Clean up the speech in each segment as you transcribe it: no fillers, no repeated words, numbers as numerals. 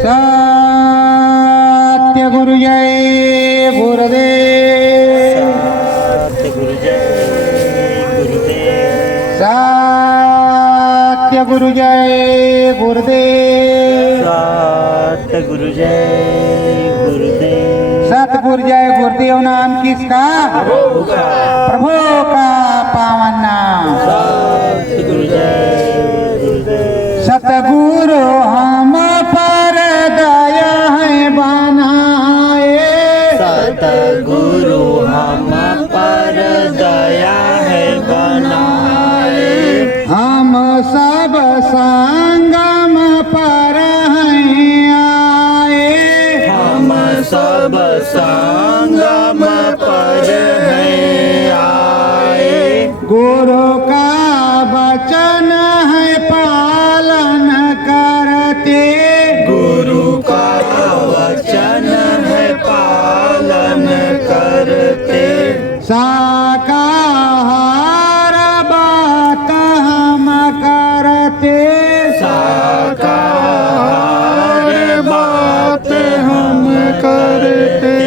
सत्य गुरु जय गुरुदेव। सत्य गुरु जय गुरुदेव। सत्य गुरु जय गुरुदेव। सत्य गुरु जय गुरुदेव। सतगुरु जय गुरुदेव नाम किसका? प्रभु का। प्रभु का पावन नाम। सत्य गुरु जय गुरुदेव। सतगुरु हम पर दया है बनाए। सतगुरु हम पर दया है बनाए। हम सब संगम पर हैं आए। हम सब संगम पर हैं आए। गुरु का वचन है पालन करते। गुरु का वचन है पालन करते। शाकाहार बात हम करते। साकार बात हम करते।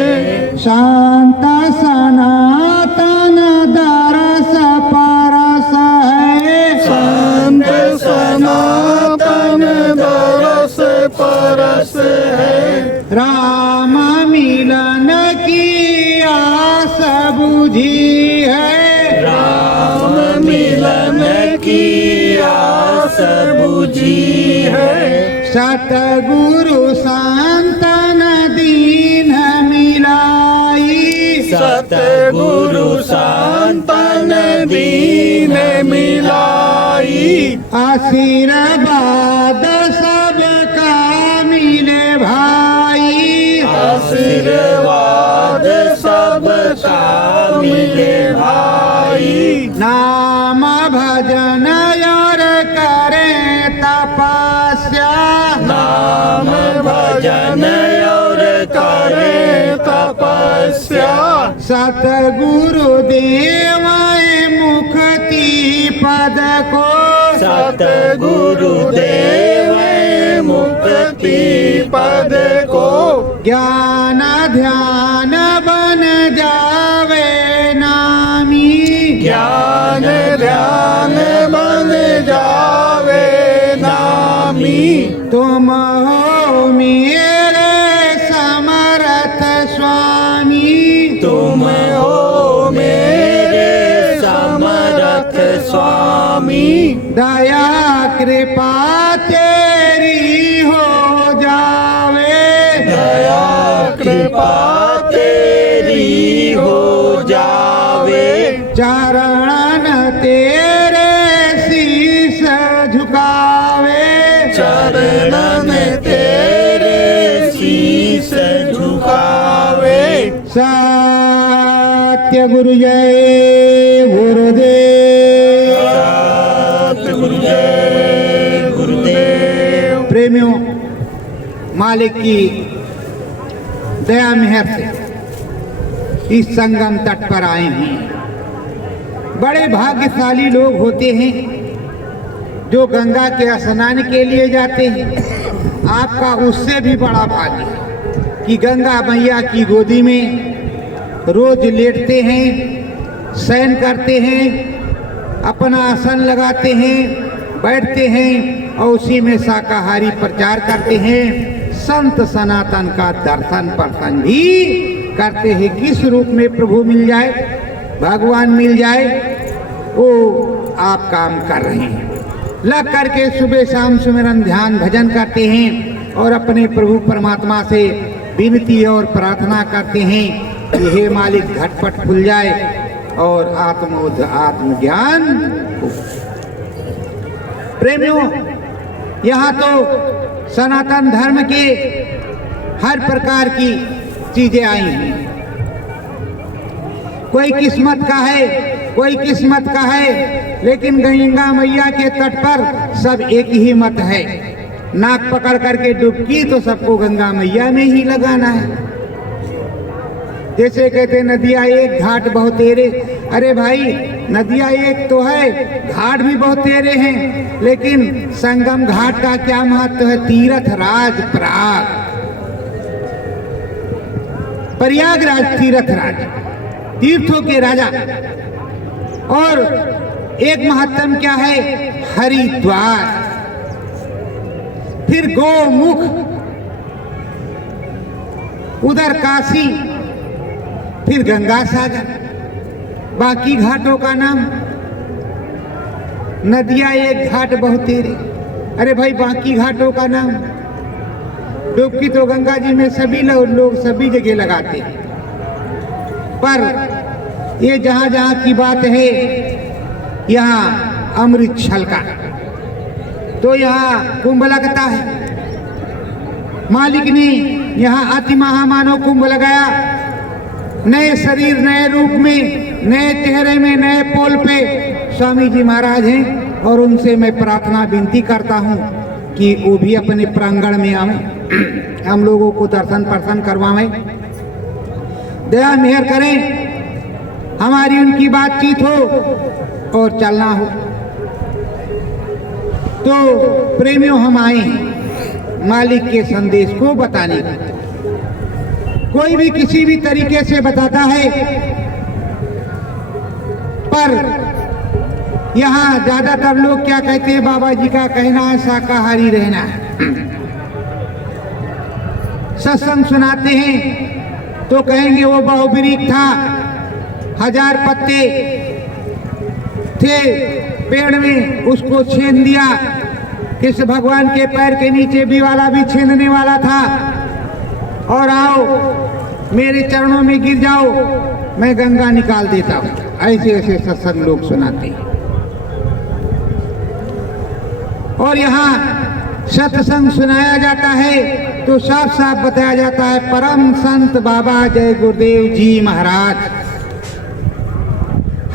शांत सनातन दरस परस है। संत सनातन दरस परस है। राम मिलन की आस बुझी है। राम मिलन की आस बुझी है। सतगुरु संतन दीन मिलाई। सतगुरु संतन दीन मिलाई। आशीर्वाद सबका मिले भाई। आशीर्वाद सबका मिले भाई। नाम भजन और करें तपस्या। नाम भजन और करें तपस्या। सतगुरु देव मुक्ति पद को। सतगुरु देव मुक्ति पद को। ज्ञान ध्यान बन जावे नामी। ज्ञान ध्यान बन जावे नामी। तुम हो मेरे समर्थ स्वामी। तुम हो मेरे समर्थ स्वामी। दया कृपा तेरी हो जावे। दया कृपा तेरी हो जावे। चरण तेरे शीश झुकावे। चरणन तेरे शीश झुकावे। सत्य गुरु जय गुरुदेव। सत्य गुरु जय गुरुदेव। प्रेमियों, मालिक की दया मेहर से इस संगम तट पर आए हैं। बड़े भाग्यशाली लोग होते हैं जो गंगा के स्नान के लिए जाते हैं। आपका उससे भी बड़ा भाग्य है कि गंगा मैया की गोदी में रोज लेटते हैं, शयन करते हैं, अपना आसन लगाते हैं, बैठते हैं और उसी में शाकाहारी प्रचार करते हैं। संत सनातन का दर्शन पर्शन भी करते हैं। किस रूप में प्रभु मिल जाए, भगवान मिल जाए, वो आप काम कर रहे हैं। लग करके सुबह शाम सुमिरन ध्यान भजन करते हैं और अपने प्रभु परमात्मा से विनती और प्रार्थना करते हैं कि हे मालिक झटपट खुल जाए और आत्मज्ञान हो। प्रेमियों, यहाँ तो सनातन धर्म के हर प्रकार की चीजें आई हैं। कोई किस्मत का है, कोई किस्मत का है, लेकिन गंगा मैया के तट पर सब एक ही मत है। नाक पकड़ करके डुबकी तो सबको गंगा मैया में ही लगाना है। जैसे कहते नदिया एक घाट बहुतेरे। अरे भाई, नदियां एक तो है, घाट भी बहुत तेरे हैं, लेकिन संगम घाट का क्या महत्व है? तीर्थ राज प्रयागराज तीर्थ राज, तीर्थों के राजा। और एक महत्व क्या है? हरिद्वार, फिर गोमुख, उधर काशी, फिर गंगा सागर। बाकी घाटों का नाम, नदियां एक, घाट बहुत तेरे। अरे भाई बाकी घाटों का नाम, डुबकी तो गंगा जी में सभी लोग सभी जगह लगाते हैं, पर ये जहां जहां की बात है, यहाँ अमृत छलका तो यहाँ कुंभ लगता है। मालिक ने यहाँ अति महामानव कुंभ लगाया, नए शरीर, नए रूप में, नए चेहरे में, नए पोल पे स्वामी जी महाराज हैं। और उनसे मैं प्रार्थना विनती करता हूँ कि वो भी अपने प्रांगण में आवे, हम लोगों को दर्शन पर्शन करवाएं, दया मेहर करें, हमारी उनकी बातचीत हो और चलना हो। तो प्रेमियों, हम आए हैं मालिक के संदेश को बताने के। कोई भी किसी भी तरीके से बताता है, पर यहाँ ज्यादातर लोग क्या कहते हैं? बाबा जी का कहना है शाकाहारी रहना है। सत्संग सुनाते हैं तो कहेंगे वो बहुवृक्ष था, 1000 पत्ते थे पेड़ में, उसको छीन दिया। कृष्ण भगवान के पैर के नीचे भी वाला भी छीनने वाला था, और आओ मेरे चरणों में गिर जाओ, मैं गंगा निकाल देता हूं। ऐसे ऐसे सत्संग लोग सुनाते हैं। और यहाँ सत्संग सुनाया जाता है तो साफ साफ बताया जाता है, परम संत बाबा जय गुरुदेव जी महाराज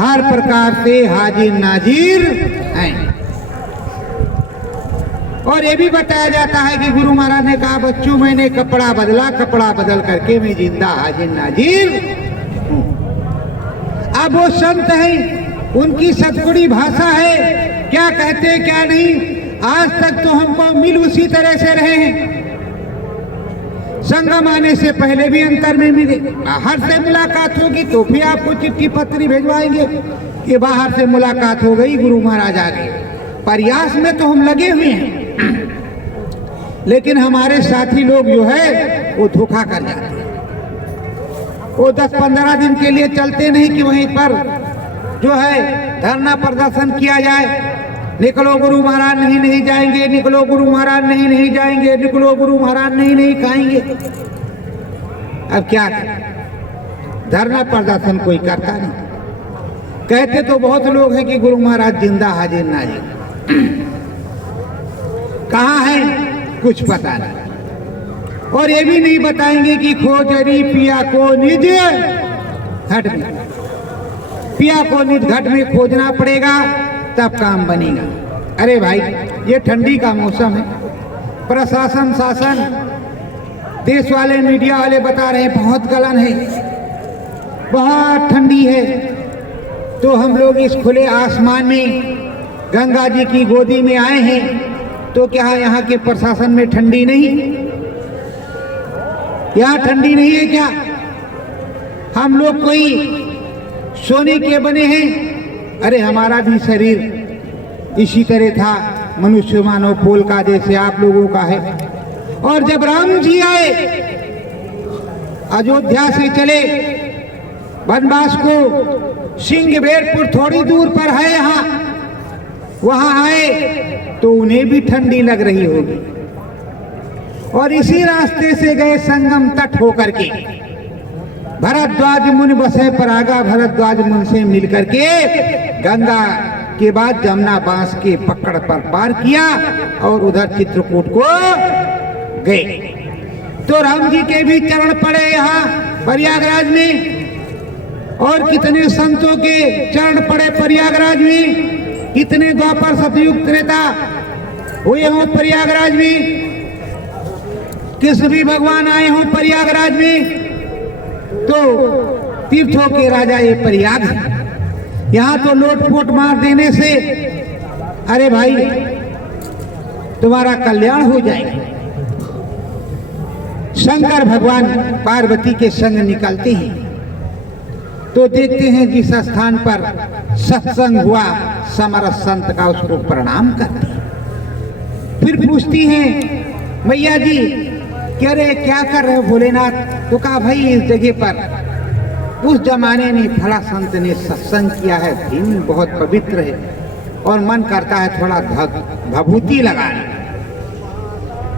हर प्रकार से हाजिर नाजिर हैं। और ये भी बताया जाता है कि गुरु महाराज ने कहा, बच्चों मैंने कपड़ा बदला, कपड़ा बदल करके मैं जिंदा हाजिर नाजिर हूं। अब वो संत हैं, उनकी सतपुड़ी भाषा है, क्या कहते क्या नहीं। आज तक तो हमको मिल उसी तरह से रहे हैं। संगम आने से पहले भी अंतर में मिले, बाहर से मुलाकात होगी तो भी आपको चिट्ठी पत्री भेजवाएंगे कि बाहर से मुलाकात हो गई, गुरु महाराज आ गए। प्रयास में तो हम लगे हुए हैं, लेकिन हमारे साथी लोग जो है वो धोखा कर जाते हैं। वो 10-15 दिन के लिए चलते नहीं कि वहीं पर जो है धरना प्रदर्शन किया जाए, निकलो गुरु महाराज नहीं जाएंगे, निकलो गुरु महाराज नहीं जाएंगे, निकलो गुरु महाराज नहीं खाएंगे। अब क्या करें, धरना प्रदर्शन कोई करता नहीं। कहते तो बहुत लोग हैं कि गुरु महाराज जिंदा हाजिर नाजिर, कहाँ है कुछ पता नहीं। और ये भी नहीं बताएंगे कि खोजरी पिया को निज घट में, पिया को निज घट में खोजना पड़ेगा तब काम बनेगा। अरे भाई ये ठंडी का मौसम है, प्रशासन शासन देश वाले मीडिया वाले बता रहे हैं बहुत गलन है, बहुत ठंडी है। तो हम लोग इस खुले आसमान में गंगा जी की गोदी में आए हैं, तो क्या यहाँ के प्रशासन में ठंडी नहीं? यहाँ ठंडी नहीं है क्या? हम लोग कोई सोने के बने हैं? अरे हमारा भी शरीर इसी तरह था, मनुष्य मानव पोल का जैसे आप लोगों का है। और जब राम जी आए, अयोध्या से चले वनवास को, सिंहबेरपुर थोड़ी दूर पर है यहाँ, वहां आए तो उन्हें भी ठंडी लग रही होगी। और इसी रास्ते से गए संगम तट होकर के, भरद्वाज मुनि बसे परागा, भरद्वाज मुनि से मिलकर के गंगा के बाद जमुना बांस के पकड़ पर पार किया और उधर चित्रकूट को गए। तो राम जी के भी चरण पड़े यहाँ प्रयागराज में, और कितने संतों के चरण पड़े प्रयागराज में, कितने द्वापर सतयुग त्रेता हुए हों प्रयागराज में, कृष्ण भी भगवान आए हों प्रयागराज में। तो तीर्थों के राजा ये प्रयाग है। यहाँ तो लोटपोट मार देने से अरे भाई तुम्हारा कल्याण हो जाएगा। शंकर भगवान पार्वती के संग निकलते हैं तो देखते हैं जिस स्थान पर सत्संग हुआ समरथ संत का उसको प्रणाम करते हैं। फिर पूछती हैं मैया जी कह रहे क्या कर रहे हो भोलेनाथ? तो कहा भाई इस जगह पर उस जमाने में फला संत ने सत्संग किया है, दिन बहुत पवित्र है और मन करता है थोड़ा भभूति लगाने।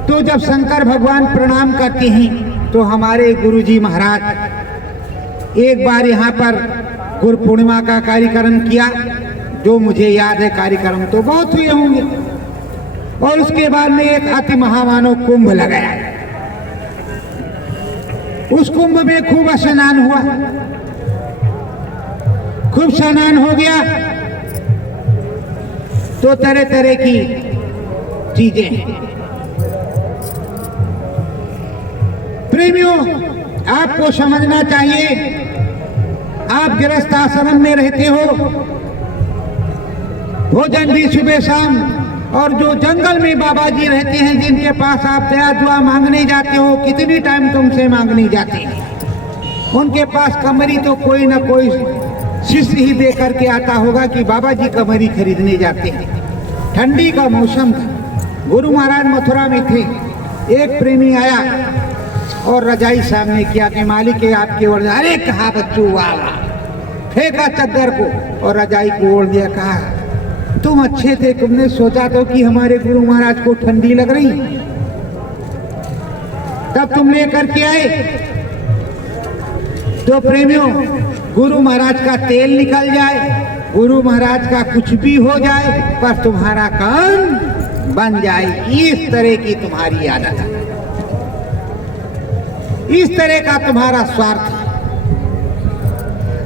तो जब शंकर भगवान प्रणाम करते हैं तो हमारे गुरुजी महाराज एक बार यहाँ पर गुरु पूर्णिमा का कार्यक्रम किया, जो मुझे याद है कार्यक्रम तो बहुत हुए होंगे, और उसके बाद में एक अति महामानव कुंभ लगाया। उस कुंभ में खूब स्नान हुआ, खूब स्नान हो गया तो तरह तरह की चीजें हैं। प्रेमियों आपको समझना चाहिए, आप गृहस्थ आश्रम में रहते हो, भोजन भी सुबह शाम, और जो जंगल में बाबा जी रहते हैं जिनके पास आप दया दुआ मांगने जाते हो, कितनी टाइम तुमसे मांगने जाते हैं, उनके पास कमरी तो कोई ना कोई शिष्य ही दे करके आता होगा कि बाबा जी कमरी खरीदने जाते हैं। ठंडी का मौसम था, गुरु महाराज मथुरा में थे। एक प्रेमी आया और रजाई सामने किया कि मालिक है आपके ओर। अरे कहा बच्चों वाह वाह, फेंका चद्दर को और रजाई को ओढ़ दिया। कहा तुम अच्छे थे, तुमने सोचा तो कि हमारे गुरु महाराज को ठंडी लग रही, तब तुम लेकर के आए। तो प्रेमियों गुरु महाराज का तेल निकल जाए, गुरु महाराज का कुछ भी हो जाए, पर तुम्हारा काम बन जाए, इस तरह की तुम्हारी आदत है, इस तरह का तुम्हारा स्वार्थ।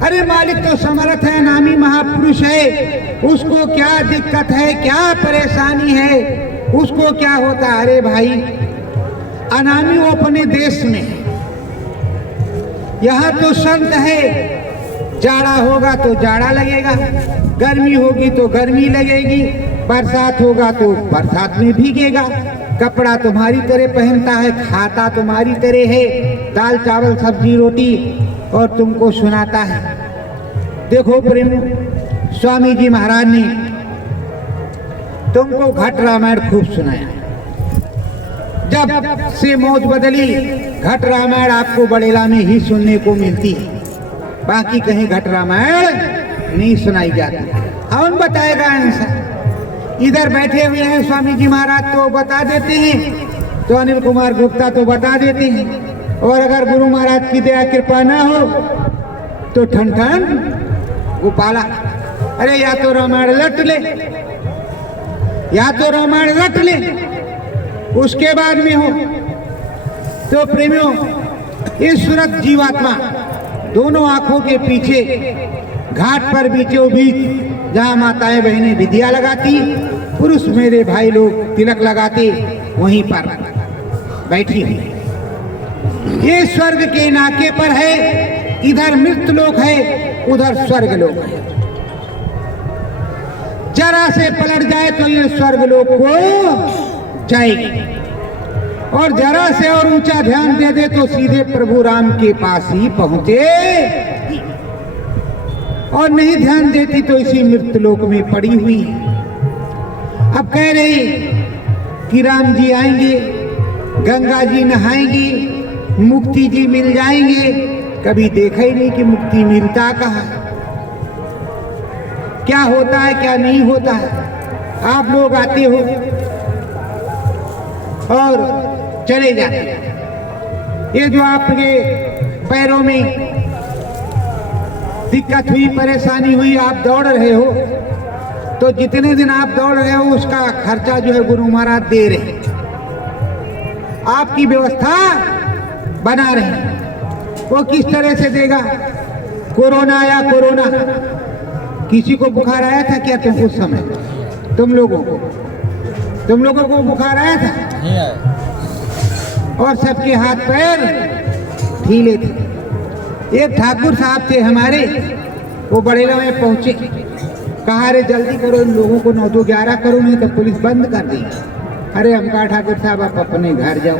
अरे मालिक तो समर्थ है, नामी महापुरुष है, उसको क्या दिक्कत है, क्या परेशानी है, उसको क्या होता। अरे भाई अनामी वो अपने देश में है, यहाँ तो संत है, जाड़ा होगा तो जाड़ा लगेगा, गर्मी होगी तो गर्मी लगेगी, बरसात होगा तो बरसात में भीगेगा, कपड़ा तुम्हारी तरह पहनता है, खाता तुम्हारी तरह है, दाल चावल सब्जी रोटी, और तुमको सुनाता है। देखो प्रेम, स्वामी जी महाराज ने तुमको घट रामायण खूब सुनाया। जब से मौज बदली, घट रामायण आपको बड़ेला में ही सुनने को मिलती है, बाकी कहीं घट रामायण नहीं सुनाई जाती। कौन बताएगा आंसर? इधर बैठे हुए हैं स्वामी जी महाराज तो बता देते हैं, तो अनिल कुमार गुप्ता तो बता देते हैं, और अगर गुरु महाराज की दया कृपा ना हो तो ठन ठन गोपाला। अरे या तो रामायण रट ले, या तो रामायण रट ले, उसके बाद में हो। तो प्रेमियों ईश्वरत जीवात्मा दोनों आंखों के पीछे घाट पर बीचों बीच जहाँ माताएं बहनें विद्या लगाती, पुरुष मेरे भाई लोग तिलक लगाते, वहीं पर बैठी हुई। ये स्वर्ग के नाके पर है, इधर मृत लोक है, उधर स्वर्ग लोक है। जरा से पलट जाए तो ये स्वर्ग लोक को जाएगी, और जरा से और ऊंचा ध्यान दे दे तो सीधे प्रभु राम के पास ही पहुंचे, और नहीं ध्यान देती तो इसी मृत लोक में पड़ी हुई है। अब कह रही कि राम जी आएंगे, गंगा जी नहाएंगी, मुक्ति जी मिल जाएंगे। कभी देखा ही नहीं कि मुक्ति मिलता कहाँ, क्या होता है क्या नहीं होता है। आप लोग आते हो और चले जाते हैं। ये जो आपके पैरों में दिक्कत हुई, परेशानी हुई, आप दौड़ रहे हो, तो जितने दिन आप दौड़ रहे हो उसका खर्चा जो है गुरु महाराज दे रहे हैं, आपकी व्यवस्था बना रहे। वो किस तरह से देगा? कोरोना आया, कोरोना किसी को बुखार आया था क्या तुम उस समय? तुम लोगों को बुखार आया था? नहीं आया। और सबके हाथ पैर ढीले थे। एक ठाकुर साहब थे हमारे, वो बड़ेला में पहुंचे, कहा अरे जल्दी करो, इन लोगों को 9-2-11 करो, नहीं तो पुलिस बंद कर दी। अरे हम कहा ठाकुर साहब आप अपने घर जाओ,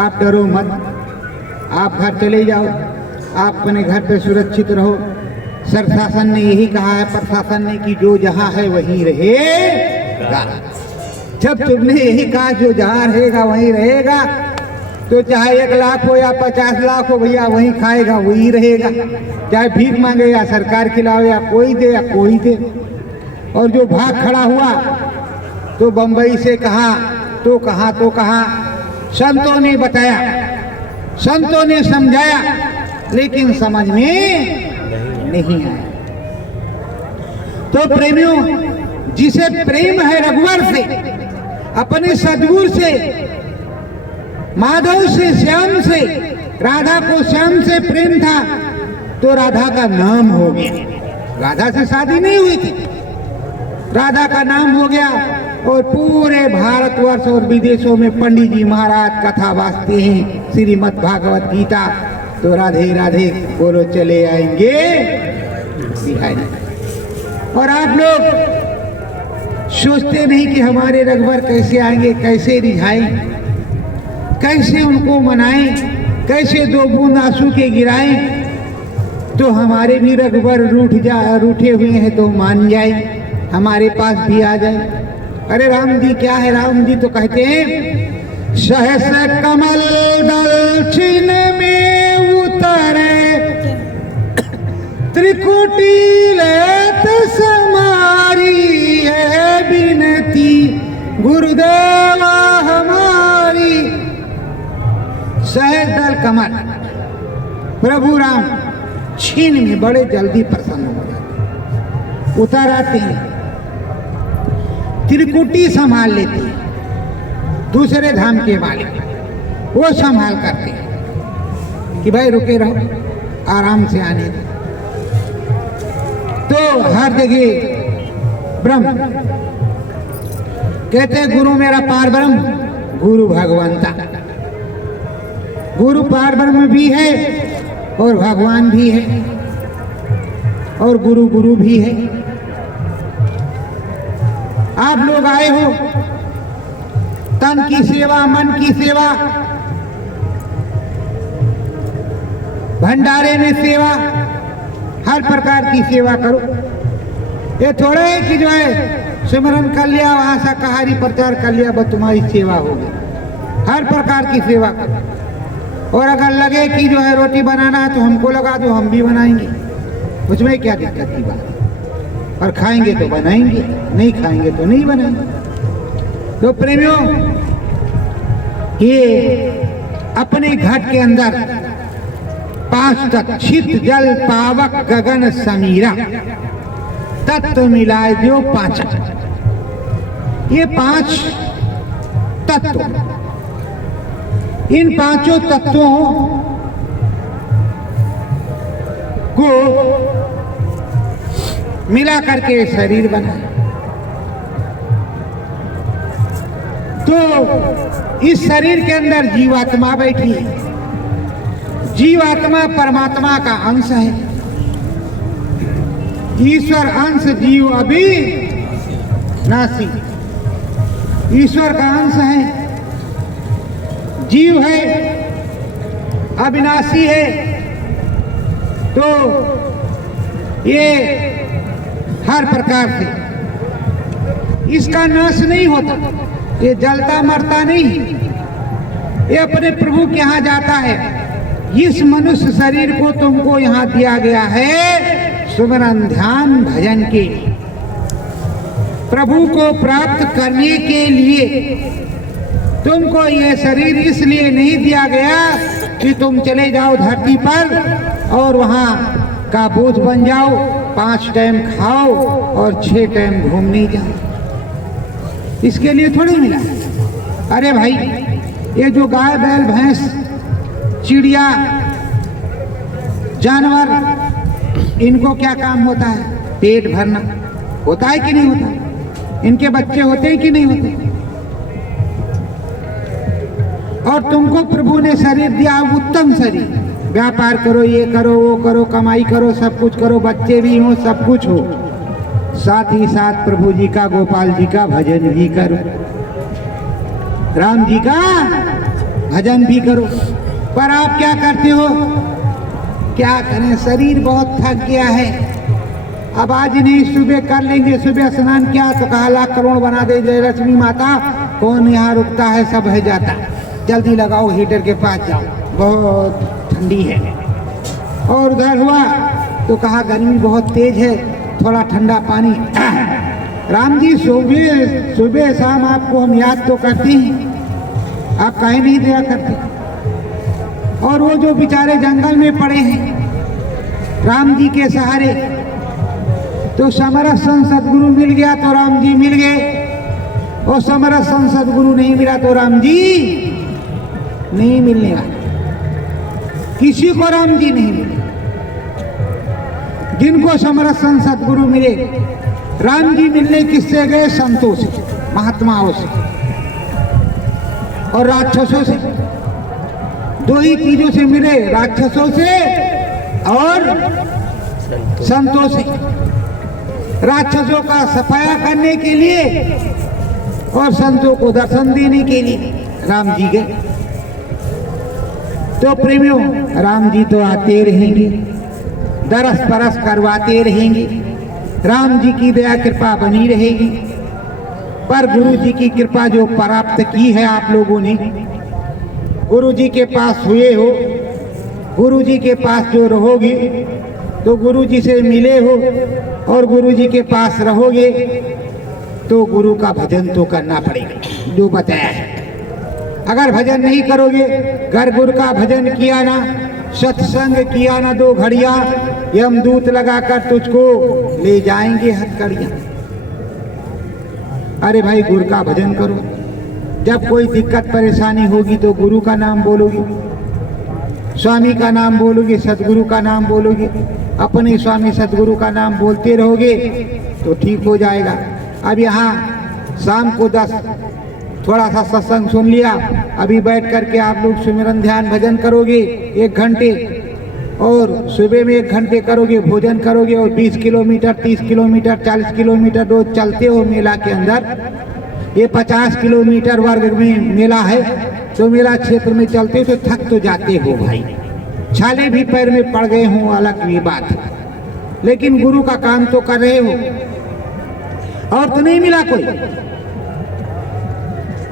आप डरो मत, आप घर चले जाओ, आप अपने घर पे सुरक्षित रहो। शासन ने यही कहा है, प्रशासन ने, कि जो जहाँ है वहीं रहेगा। जब तुमने यही कहा जो जहाँ रहेगा वहीं रहेगा, तो चाहे 1 लाख हो या 50 लाख हो भैया, वहीं खाएगा वही रहेगा। चाहे भीख मांगे या सरकार खिलावे या कोई दे। और जो भाग खड़ा हुआ तो बंबई से कहा तो कहा, संतों ने बताया, संतों ने समझाया, लेकिन समझ में नहीं आया। तो प्रेमियों, जिसे प्रेम है रघुवर से, अपने सद्गुरु से, माधव से, श्याम से, राधा को श्याम से प्रेम था तो राधा का नाम हो गया। राधा से शादी नहीं हुई थी, राधा का नाम हो गया। और पूरे भारतवर्ष और विदेशों में पंडित जी महाराज कथा वाचते हैं, श्रीमद् भागवत गीता। तो राधे राधे बोलो चले आएंगे बिहारी। और आप लोग सोचते नहीं कि हमारे रघुवर कैसे आएंगे, कैसे रिझाएं, कैसे उनको मनाएं, कैसे 2 बूंद आंसू के गिराएं। तो हमारे भी रघुवर रूठे हुए हैं तो मान जाए, हमारे पास भी आ जाए। अरे राम जी क्या है, राम जी तो कहते हैं सहस कमल दल छिन में उतरे, त्रिकुटी लेत समारी है बिनती, गुरुदेवा हमारी। सहस दल कमल, प्रभु राम छीन में बड़े जल्दी प्रसन्न हो जाते, उतर आते हैं, त्रिकुटी संभाल लेते हैं, दूसरे धाम के मालिक वो संभाल करते हैं कि भाई रुके रहो, आराम से आने दो। तो हर जगह ब्रह्म कहते हैं, गुरु मेरा पार ब्रह्म, गुरु भगवंता। गुरु पार ब्रह्म भी है और भगवान भी है और गुरु गुरु भी है। आप लोग आए हो, तन की सेवा, मन की सेवा, भंडारे में सेवा, हर प्रकार की सेवा करो। ये थोड़ा है कि जो है सिमरन कर लिया, वहां शाकाहारी प्रचार कर लिया, बस तुम्हारी सेवा होगी। हर प्रकार की सेवा करो। और अगर लगे कि जो है रोटी बनाना है तो हमको लगा दो, हम भी बनाएंगे, उसमें क्या दिक्कत की बात है। और खाएंगे तो बनाएंगे, नहीं खाएंगे तो नहीं बनाएंगे। तो प्रेमियों, ये अपने घट के अंदर 5 तत्व, छित जल पावक गगन समीरा, तत्व मिलाए जो 5। ये 5 तत्व, इन 5 तत्वों को मिला करके शरीर बना। तो इस शरीर के अंदर जीवात्मा बैठी है। जीवात्मा परमात्मा का अंश है। ईश्वर अंश जीव अभी नासी, ईश्वर का अंश है, जीव है, अविनाशी है। तो ये हर प्रकार से इसका नाश नहीं होता, ये जलता मरता नहीं, ये अपने प्रभु के यहाँ जाता है। इस मनुष्य शरीर को तुमको यहाँ दिया गया है सुमरन ध्यान भजन के, प्रभु को प्राप्त करने के लिए। तुमको ये शरीर इसलिए नहीं दिया गया कि तुम चले जाओ धरती पर और वहाँ का बोझ बन जाओ, 5 टाइम खाओ और 6 टाइम घूमने जाओ, इसके लिए थोड़ी मिला। अरे भाई, ये जो गाय बैल भैंस चिड़िया जानवर, इनको क्या काम होता है? पेट भरना होता है कि नहीं होता? इनके बच्चे होते हैं कि नहीं होते? और तुमको प्रभु ने शरीर दिया, उत्तम शरीर, व्यापार करो, ये करो, वो करो, कमाई करो, सब कुछ करो, बच्चे भी हो, सब कुछ हो, साथ ही साथ प्रभु जी का, गोपाल जी का भजन भी करो, राम जी का भजन भी करो। पर आप क्या करते हो? क्या करें, शरीर बहुत थक गया है, अब आज नहीं, सुबह कर लेंगे, सुबह स्नान किया तो कहा लाख करोड़ बना दे जय लक्ष्मी माता, कौन यहाँ रुकता है, सब है जाता, जल्दी लगाओ हीटर के पास जाओ, बहुत ठंडी है। और उधर हुआ तो कहा गर्मी बहुत तेज है, थोड़ा ठंडा पानी। राम जी सुबह सुबह शाम आपको हम याद तो करते हैं, आप काहे नहीं दिया करते? और वो जो बेचारे जंगल में पड़े हैं राम जी के सहारे, तो समरथ संत सदगुरु मिल गया तो राम जी मिल गए, और समरथ संत सदगुरु नहीं मिला तो राम जी नहीं मिलने वाले, किसी को राम जी नहीं मिले। जिनको समरथ संत सदगुरु मिले, राम जी मिलने किससे गए? संतों से, महात्माओं से और राक्षसों से। दो ही चीजों से मिले, राक्षसों से और संतों से। राक्षसों का सफाया करने के लिए और संतों को दर्शन देने के लिए राम जी गए। तो प्रेमियों, राम जी तो आते रहेंगे, दरस परस करवाते रहेंगे, राम जी की दया कृपा बनी रहेगी। पर गुरु जी की कृपा जो प्राप्त की है आप लोगों ने, गुरु जी के पास हुए हो, गुरु जी के पास जो रहोगे, तो गुरु जी से मिले हो और गुरु जी के पास रहोगे तो गुरु का भजन तो करना पड़ेगा जो बताया है। अगर भजन नहीं करोगे, घर गुरु का भजन किया ना, सत्संग किया ना, 2 घड़ियां यमदूत लगाकर तुझको ले जाएंगे हथकड़ियां। अरे भाई, गुरु का भजन करो। जब कोई दिक्कत परेशानी होगी तो गुरु का नाम बोलोगे, स्वामी का नाम बोलोगे, सतगुरु का नाम बोलोगे, अपने स्वामी सतगुरु का नाम बोलते रहोगे तो ठीक हो जाएगा। अब यहाँ शाम को 10 थोड़ा सा सत्संग सुन लिया, अभी बैठ करके आप लोग सुमिरन ध्यान भजन करोगे 1 घंटे, और सुबह में 1 घंटे करोगे, भोजन करोगे, और 20 किलोमीटर 30 किलोमीटर 40 किलोमीटर रोज चलते हो मेला के अंदर। ये 50 किलोमीटर वर्ग में मेला है, तो मेला क्षेत्र में चलते हो तो थक तो जाते हो भाई, छाले भी पैर में पड़ गए हों अलग ये बात, लेकिन गुरु का काम तो कर रहे हो। और तो नहीं मिला कोई,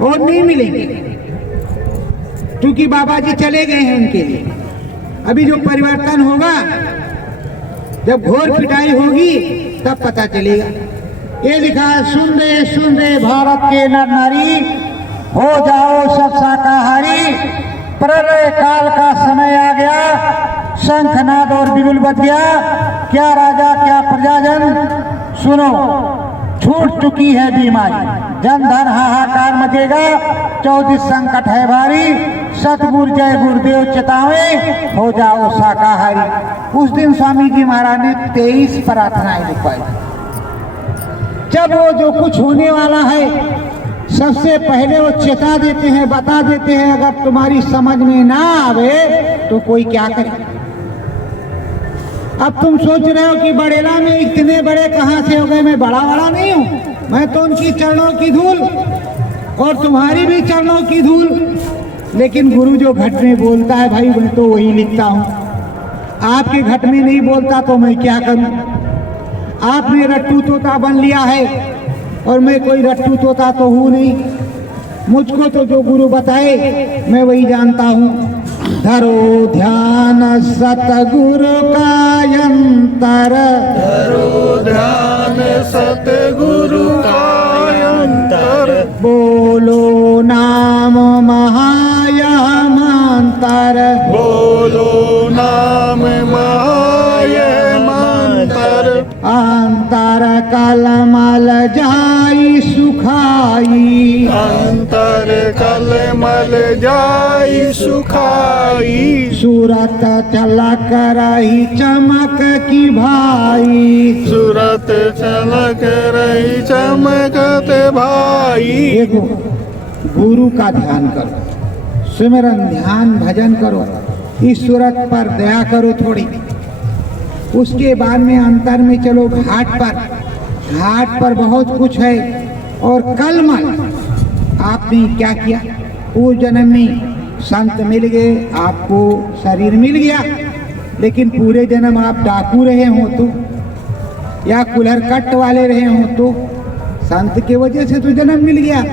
और नहीं मिलेंगे, क्योंकि बाबा जी चले गए हैं उनके लिए। अभी जो परिवर्तन होगा, जब घोर पिटाई होगी तब पता चलेगा। ये लिखा है, सुन दे भारत के नर नारी, हो जाओ सब शाकाहारी, प्रलय काल का समय आ गया, शंखनाद और बिगुल बज गया, क्या राजा क्या प्रजाजन, सुनो छूट चुकी है बीमारी, जन धन हाहाकार मचेगा, 34 संकट है भारी, सतगुरु जय गुरुदेव चेतावे, हो जाओ शाकाहारी। उस दिन स्वामी जी महाराज ने 23 प्रार्थनाएं लिखवाई। जब वो जो कुछ होने वाला है सबसे पहले वो चेता देते हैं, बता देते हैं, अगर तुम्हारी समझ में ना आवे तो कोई क्या करे। अब तुम सोच रहे हो कि बड़ेला में इतने बड़े कहाँ से हो गए, मैं बड़ा नहीं हूँ, मैं तो उनकी चरणों की धूल और तुम्हारी भी चरणों की धूल। लेकिन गुरु जो घट में बोलता है भाई, मैं तो वही लिखता हूँ। आपके घट में नहीं बोलता तो मैं क्या करूँ? आपने रट्टू तोता बन लिया है और मैं कोई रट्टू तोता तो हूँ नहीं। मुझको तो जो गुरु बताए मैं वही जानता हूँ। धरो ध्यान सतगुरु का अंतर, धरो ध्यान सतगुरु का अंतर, बोलो नाम महाया मंतर, बोलो नाम माय मंतर, अंतर कलमल जाई सुखाई, अंतर कलमल जाई सुखाई, सूरत झलक रही चमक की भाई, सूरत झलक रही चमकत भाई। देखो, गुरु का ध्यान करो, सुमिरन ध्यान भजन करो, इस सूरत पर दया करो थोड़ी। उसके बाद में अंतर में चलो घाट पर बहुत कुछ है। और कलमल आपने क्या किया, पूर्व जन्म में संत मिल गए, आपको शरीर मिल गया, लेकिन पूरे जन्म आप डाकू रहे हो तो, या कुल्हड़ कट वाले रहे हो तो, संत के वजह से तो जन्म मिल गया,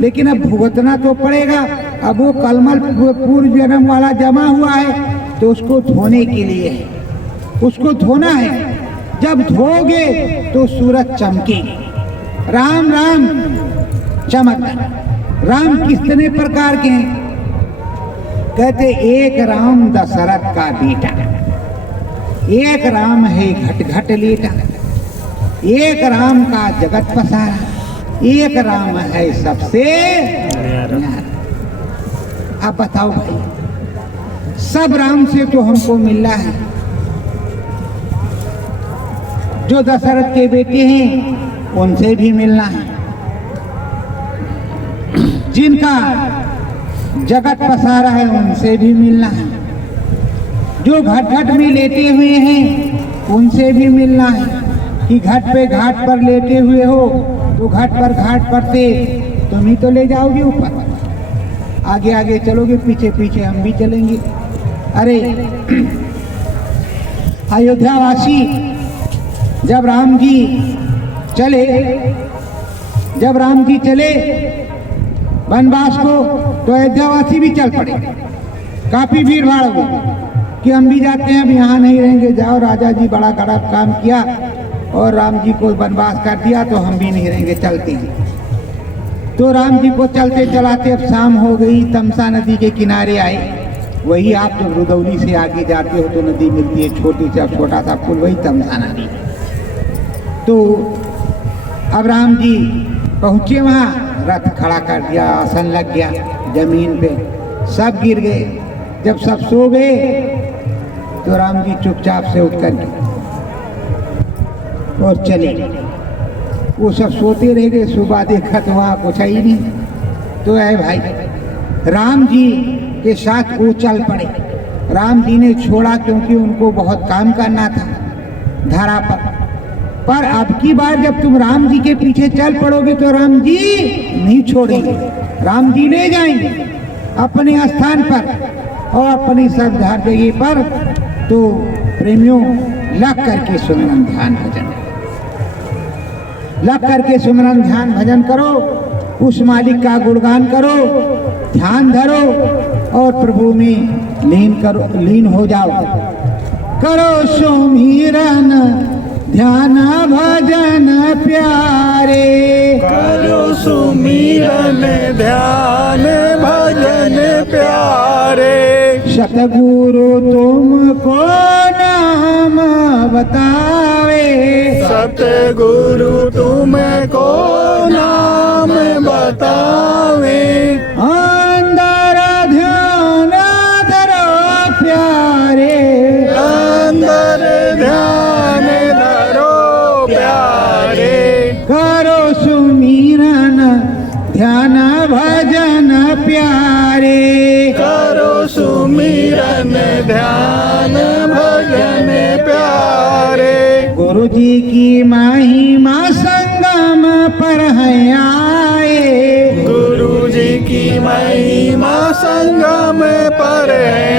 लेकिन अब भुगतना तो पड़ेगा। अब वो कलमल पूर्व जन्म वाला जमा हुआ है तो उसको धोने के लिए है, उसको धोना है। जब धोगे तो सूरज चमकेगी। राम राम चमक। राम कितने प्रकार के हैं? कहते एक राम दशरथ का बेटा, एक राम है घट घट लेटा, एक राम का जगत पसारा, एक राम है सबसे न्यारा। आप बताओ भाई, सब राम से तो हमको मिलना है। जो दशरथ के बेटे हैं उनसे भी मिलना है, जिनका जगत पसारा है उनसे भी मिलना है, जो घट घट में लेटे हुए हैं उनसे भी मिलना है। कि घट पे घाट पर लेटे हुए हो तो घाट पर से तुम ही तो ले जाओगे ऊपर, आगे आगे चलोगे, पीछे पीछे हम भी चलेंगे। अरे अयोध्यावासी जब राम जी चले वनवास को, तो अयोध्यावासी भी चल पड़े। काफी भीड़ भाड़ हो कि हम भी जाते हैं, अब यहाँ नहीं रहेंगे, जाओ राजा जी बड़ा खराब काम किया और राम जी को वनवास कर दिया तो हम भी नहीं रहेंगे, चलते हैं। तो राम जी को चलते चलाते अब शाम हो गई, तमसा नदी के किनारे आए। वही आप जब रुदौली से आगे जाते हो तो नदी मिलती है छोटी सा, छोटा सा पुल, वही तमसा नदी। तो अब राम जी पहुँचे वहाँ, रथ खड़ा कर दिया, आसन लग गया, जमीन पे सब गिर गए। जब सब सो गए तो राम जी चुपचाप से उठ कर और चले। वो सब सोते रह गए, सुबह देखा तो वहाँ कुछ ही नहीं। तो है भाई, राम जी के साथ वो चल पड़े। राम जी ने छोड़ा क्योंकि उनको बहुत काम करना था धरा पर अब की बार जब तुम राम जी के पीछे चल पड़ोगे तो राम जी नहीं छोड़ेंगे, राम जी ले जाएंगे अपने स्थान पर और अपनी सब जगह पर। तो प्रेमियों, लग करके सुमिरन ध्यान भजन, लग करके सुमिरन ध्यान भजन करो, उस मालिक का गुणगान करो, ध्यान धरो और प्रभु में लीन हो जाओ। करो सुमिरन ध्यान भजन प्यारे, करो सुमिरन ध्यान भजन प्यारे। सतगुरु तुमको नाम बतावे, सतगुरु तुमको नाम बतावे। अंदर ध्यान धरो प्यारे, अंदर ध्यान धरो प्यारे। करो सुमिरन ध्यान भजन प्यारे, करो सुमिरन ध्यान भजन प्यारे। गुरु जी की महिमा संगम पर है आए, गुरु जी की महिमा संगम पर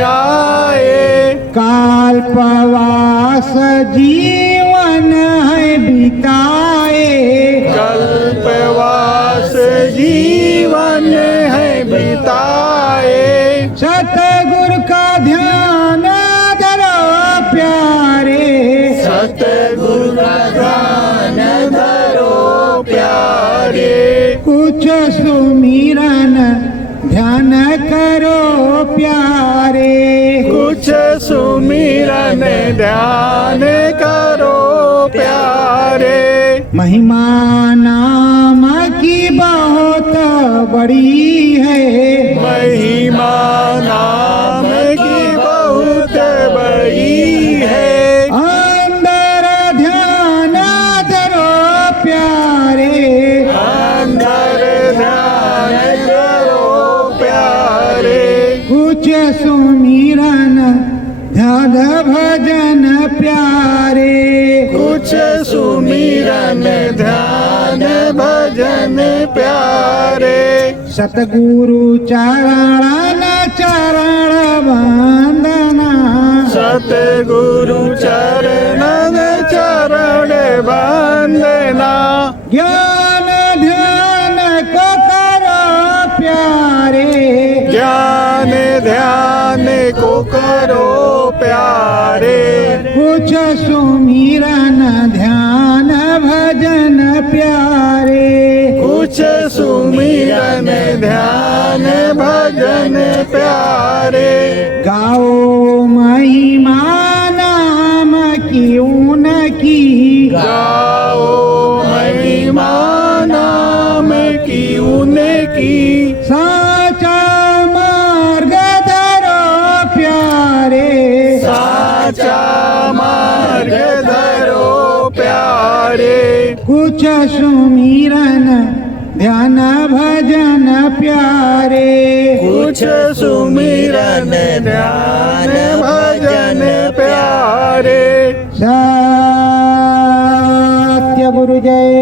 आए। कल्पवास जीवन है बिताए, कल्पवास जीवन है बिताए। सतगुरु का ध्यान धरो प्यारे, सतगुरु का ध्यान धरो प्यारे। कुछ सुमिरन ध्यान करो प्यारे, कुछ सुमिरन ध्यान करो प्यारे। महिमा नाम की बहुत बड़ी है, महिमा नाम की बहुत बड़ी है। अंदर ध्यान धरो प्यारे, अंदर ध्यान करो प्यारे। कुछ सुमिरन ध्यान भजन प्यारे कुछ सुमिरन ध्यान भजन प्यारे सतगुरु चरण चरण वंदना सतगुरु चरण चरण वंदना ज्ञान ध्यान को करो प्यारे ज्ञान ध्यान को करो प्यारे कुछ सुमिरन ध्यान भजन प्यारे कुछ सुमिरन ध्यान भजन प्यारे गाओ महिमा नाम की उनकी गाओ महिमा नाम की उनकी साचा मार्ग धरो प्यारे साचा मार्ग धरो प्यारे कुछ सुमिरन ध्यान भजन प्यारे कुछ सुमिरन ध्यान भजन प्यारे सत्य गुरु जय